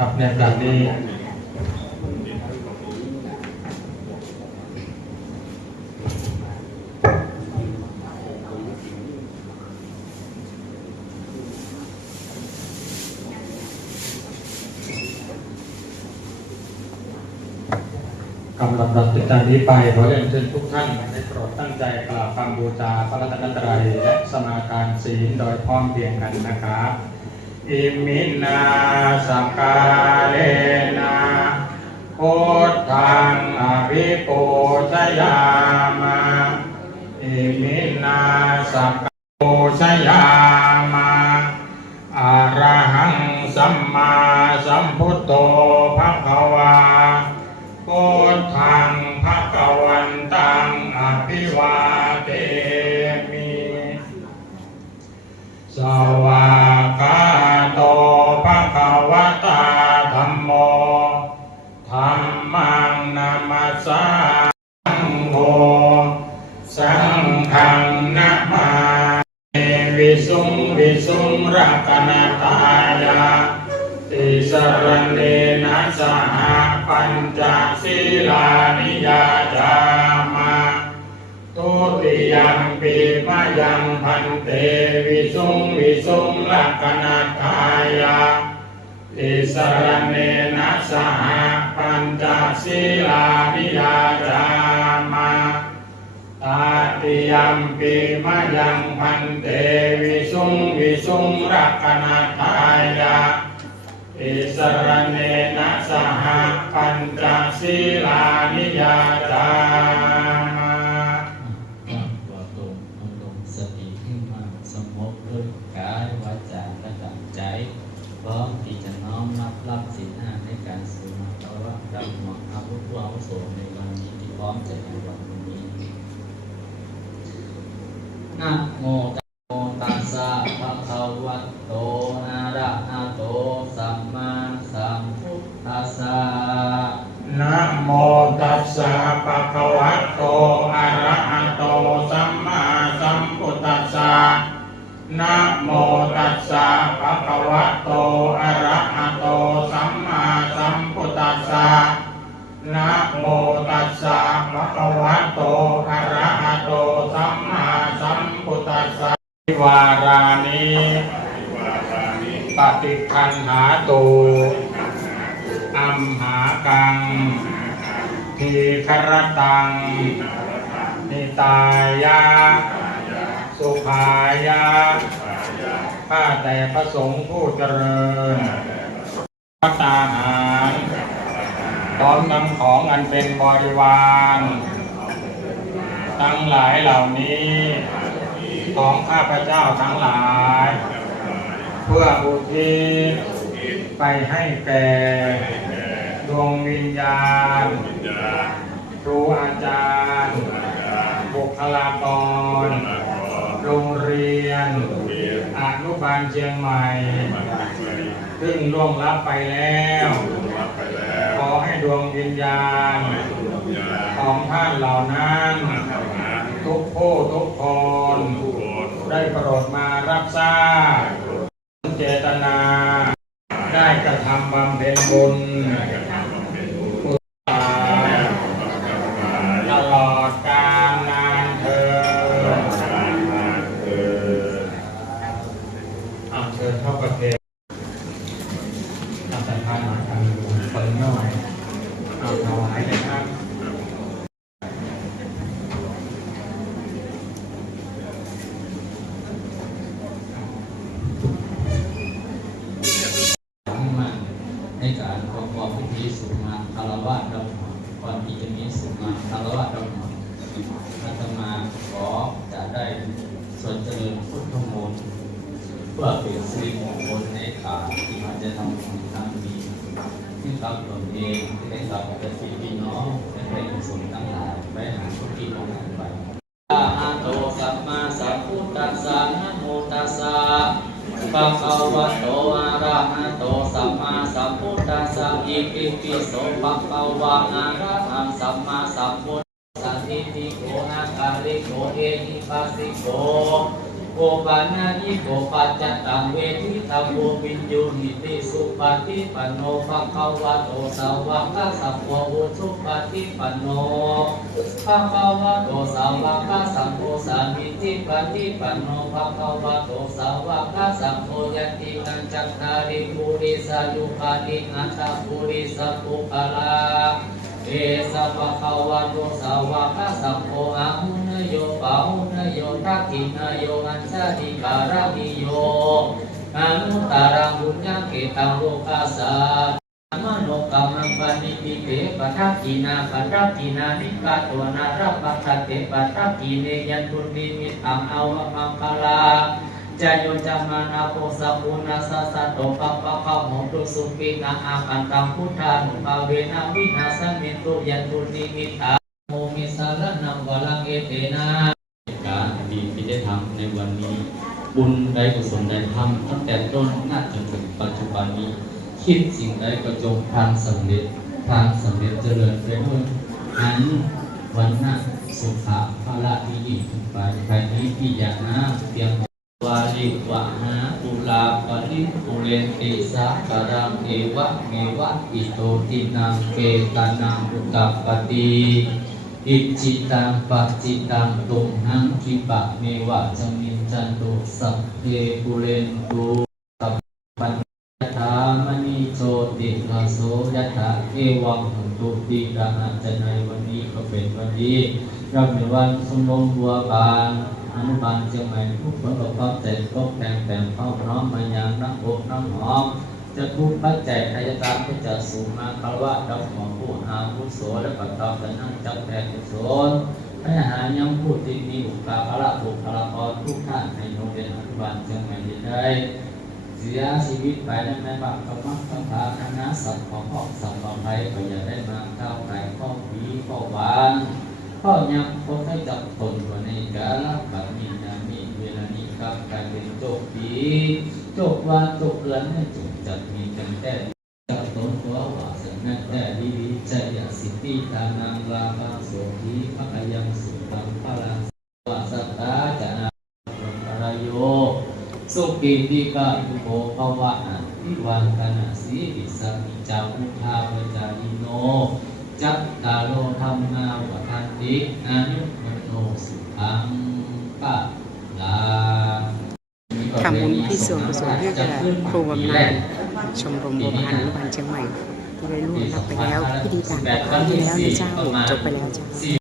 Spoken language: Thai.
ครับในการนี้กำลังรับติดตามนี้ไปขอเรียนเชิญทุกท่านได้โปรดตั้งใจกราบคำบูชาพระรัตนตรัยและสมาทานศีลโดยพร้อมเพรียงกันนะครับอิมินาสังกาเลนะพุทธังอภิปูชยามะอิมินาสังกาปูชยามะอะระหังสัมมาสัมพุทโธภควาพุทธังภควันตังอภิวาเทมิสวากขาโตภควตาธัมโมธัมมังนามัสสามิโฆสังฆังนะมามิวิสุงวิสุงรัตนตายาติสรณเนนะสหปัญจศีลานิยาจามะทุติยัมปิมะยังพันเตวิสุงวิสุงรัตนตายาติสรณเนนะสหปัญจศีลานิยาจามะตาติยัมปิมะยังพันเตวิสุงวิสุงรัตนตายาติสรณเนนะสหปัญจศีลานิยาจามะตัวตนลงสติขึ้นมาสงบด้วยกายวาจาและใจพร้อมที่จะน้อมรับศีลห้าในการสวดภาวะธรรมะอาวุธอาวุโสในวันนี้ที่พร้อมจะในวันนี้นะโมตัสสะภะคะวะโตอะระหะโตสัมมาสัมพุทธัสสะนะโมตัสสะภะคะวะโตอะระหะโตสัมมาสัมพุทธัสสะนะโมตัสสะภะคะวะโตอะระหะโตสัมมาสัมพุทธัสสะนะโมตัสสะภะคะวะโตอะระหะโตสัมมาสัมพุทธัสสะวารานิปฏิคันหาตุอัมหากังทีครตังนิตายะสุภายะข้าแต่พระสงฆ์ผู้เจริญพระตาหารพร้อมนำของอันเป็นบริวารทั้งหลายเหล่านี้ของข้าพเจ้าทั้งหลายเพื่ออุทิศไปให้แก่ดวงวิญญาณครูอาจารย์บุคลากรโรงเรียนอนุบาลเชียงใหม่ซึ่งล่วงลับไปแล้วขอให้ดวงวิญญาณของท่านเหล่านั้นทุกผู้ทุกคนได้โปรดมารับทราบเจตนาได้กระทำบำเพ็ญบุญตลอดกาลนานเถิดเชิญเข้าประเทศใส่ผ้าหนากันเปิดหน่อยถวายเลยครับในการประกอบพิธีสุมาคารวะธรรมก่อนที่จะมีสุมาคารวะธรรมอาตมาขอจะได้ส่วนเจริญพุทธมนต์เพื่อเป็นสิริมงคลในการที่มันจะทำทางดีที่กับตนเองที่ได้กับพี่น้องและเป็นส่วนต่างๆไปหาทุกที่น้องไปอะระหะโตสัมมาสัมพุทธัสสะนะโมตัสสะภะคะวะโตอะระหะโตสัมมาสัมพุทธัสสะอิติปิโสภะคะวะอะระหังสัมมาสัมพุทธัสสะอิติโกนะกาลิโกเอหิปัสสิโกภ ปานายิโกปัจจตังเวทิตังโววินโยหิติสุปฏิปันโนภะคะวะโตสาวกสัพพะโอสุปฏิปันโนภะคะวะโตสาวกสัพพะสามิจิปฏิปันโนภะคะวะโตสาวกสัพพะยันติกัญจักขาริปุริสายุคานิอัตตาปุริสปุคลาเอสัพพะคะวะโตสาวกสัพพะอะหุนโยปะหุนโยทักขินโยอัญชาติการามิโยอนุตตรังบุญญาเกตังโลกัสสะมโนกรรมังปณิปิเตปทักขินาปทักขินานิกาโตนาราปัตเตปทักขิเนยันตุนิมิตังอวมังคลาจโยจามานาโพสัพพุนาสัสสะโตปะปะคะโหตุสุปินะอาคันตังพุทธานุภาเวนะวินาสมิตุยันตุนิมิตาโมมิสารนังวลังเอเตนะการดีที่ได้ทำในวันนี้บุญใดกุศลใดทำตั้งแต่ต้นน่าจนถึงปัจจุบันนี้คิดสิ่งใดก็จงพานสำเร็จเจริญไปด้วยนั้นวันหน้าสุขะภาระที่ยิ่งขึ้นไปภายนี้ที่อยากนะเตรียมวาลิวะหาปุลาปริปุเรนติสาคารังเอวะเมวะอิโตตินังเกตานังอุตตปฏิอิจิตังปัจจิตังตุมหังคิปะเมวะจมินจันตุสัพเพปุเรนตุสัพพัญญาธามณิโชติลาโสยถาเอวังหันตุติระหัจในวันนี้ก็เป็นวันดีเราเป็นวันสมงบัวบานอนุบาลเชียงใหม่ทุกคนประกอบใจตกแต่งเข้าพร้อมมาอย่างน้ำอกน้ำหอมจะทุกปัจจัยอายตาที่จะสูงมาคารวะดอกหอมผู้หาผู้โสและปัตตาจะนั่งจับแทนกุศลให้หายังผู้ที่มีอุปการะบุคลากรทุกท่านในโรงเรียนอนุบาลเชียงใหม่ได้เสียชีวิตไปในบาปกรรมคำพาคณะสัตว์ของพ่อสัตว์ของไทยก็อย่าได้มาก้าวไก่ข้อผีข้อหวานข้อยักษ์ข้อให้จับตนวันในกาลแบบนี้นะมีเวลานี้ครับการเป็นโจกผีโจกวาโจกเกลือนให้จงจัดมีกันแต่จับตนตัวว่าสนันแต่ดีใจอยากสิทธิตานังลาภโสธีพระยังสุตังพลังวาสัตตาจานาปรโยสุกิติกาอุโภภวะอันทิวันกนาสีวิสัมิจาอุทาวจาริโนจัตตาโลธรรมาวทันติอายุมโนสุขังปะลาทำบุญที่ส่วนกุศลให้กับครูบำนาญชมรมบัวบานอนุบาลเชียงใหม่ที่ได้ร่วมรับไปแล้วพิธีต่างๆไปแล้วนะเจ้าจบไปแล้วเจ้า